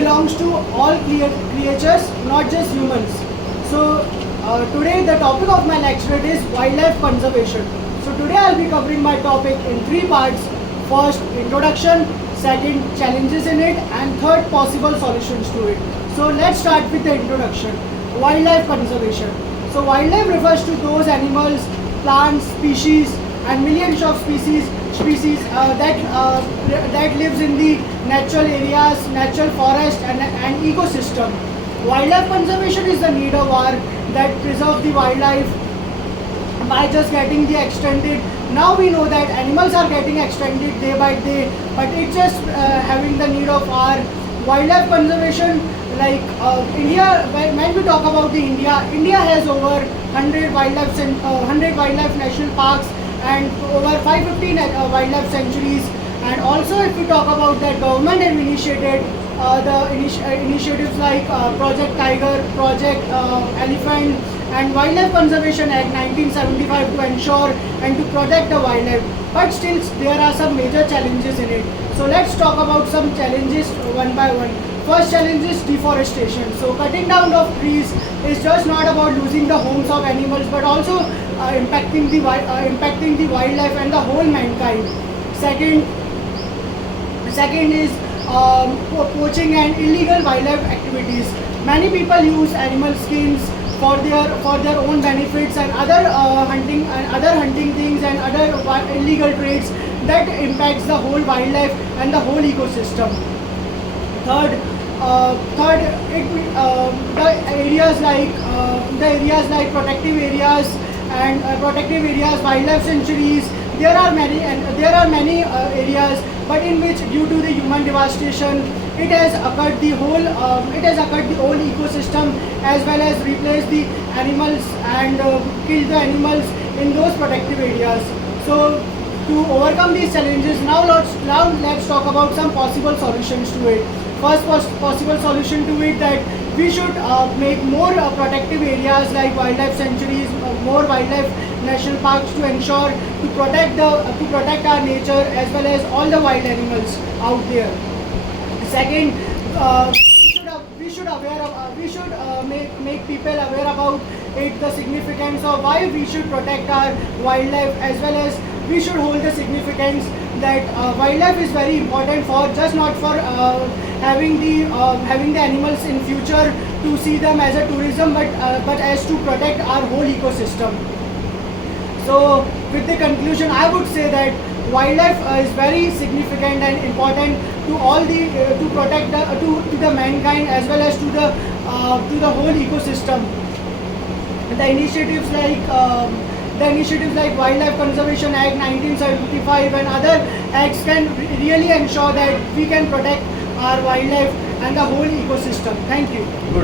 belongs to all creatures, not just humans. So today the topic of my lecture is wildlife conservation. So today I'll be covering my topic in three parts. First, introduction. Second, challenges in it, and third, possible solutions to it. So let's start with the introduction. Wildlife conservation. So wildlife refers to those animals, plants, species, and millions of species that lives in the natural areas, natural forest, and ecosystem. Wildlife conservation is the need of our that preserve the wildlife by just getting the extended. Now we know that animals are getting extended day by day, but it's just having the need of our wildlife conservation. Like India, when we talk about the India has over 100 wildlife national parks and over 550 wildlife sanctuaries. And also, if we talk about that, government have initiated initiatives like Project Tiger, Project Elephant, and Wildlife Conservation Act 1975 to ensure and to protect the wildlife. But still, there are some major challenges in it. So let's talk about some challenges one by one. First challenge is deforestation. So cutting down of trees is just not about losing the homes of animals, but also impacting the wildlife and the whole mankind. Second is poaching and illegal wildlife activities. Many people use animal skins for their own benefits and other hunting things and other illegal trades that impacts the whole wildlife and the whole ecosystem. Third, the areas like protective areas and wildlife sanctuaries. There are many areas, but in which due to the human devastation, it has occurred the whole ecosystem, as well as replaced the animals and killed the animals in those protective areas. So to overcome these challenges, now let's talk about some possible solutions to it. First possible solution to it, that we should make more protective areas like wildlife sanctuaries, more wildlife national parks to ensure to protect our nature as well as all the wild animals out there. Second, we should make people aware about it, the significance of why we should protect our wildlife, as well as we should hold the significance that wildlife is very important for just not for having the animals in future to see them as a tourism, but as to protect our whole ecosystem. So with the conclusion, I would say that wildlife is very significant and important to all the to protect to the mankind as well as to the whole ecosystem. The initiatives like Wildlife Conservation Act 1975 and other acts can really ensure that we can protect our wildlife and the whole ecosystem. Thank you. Good.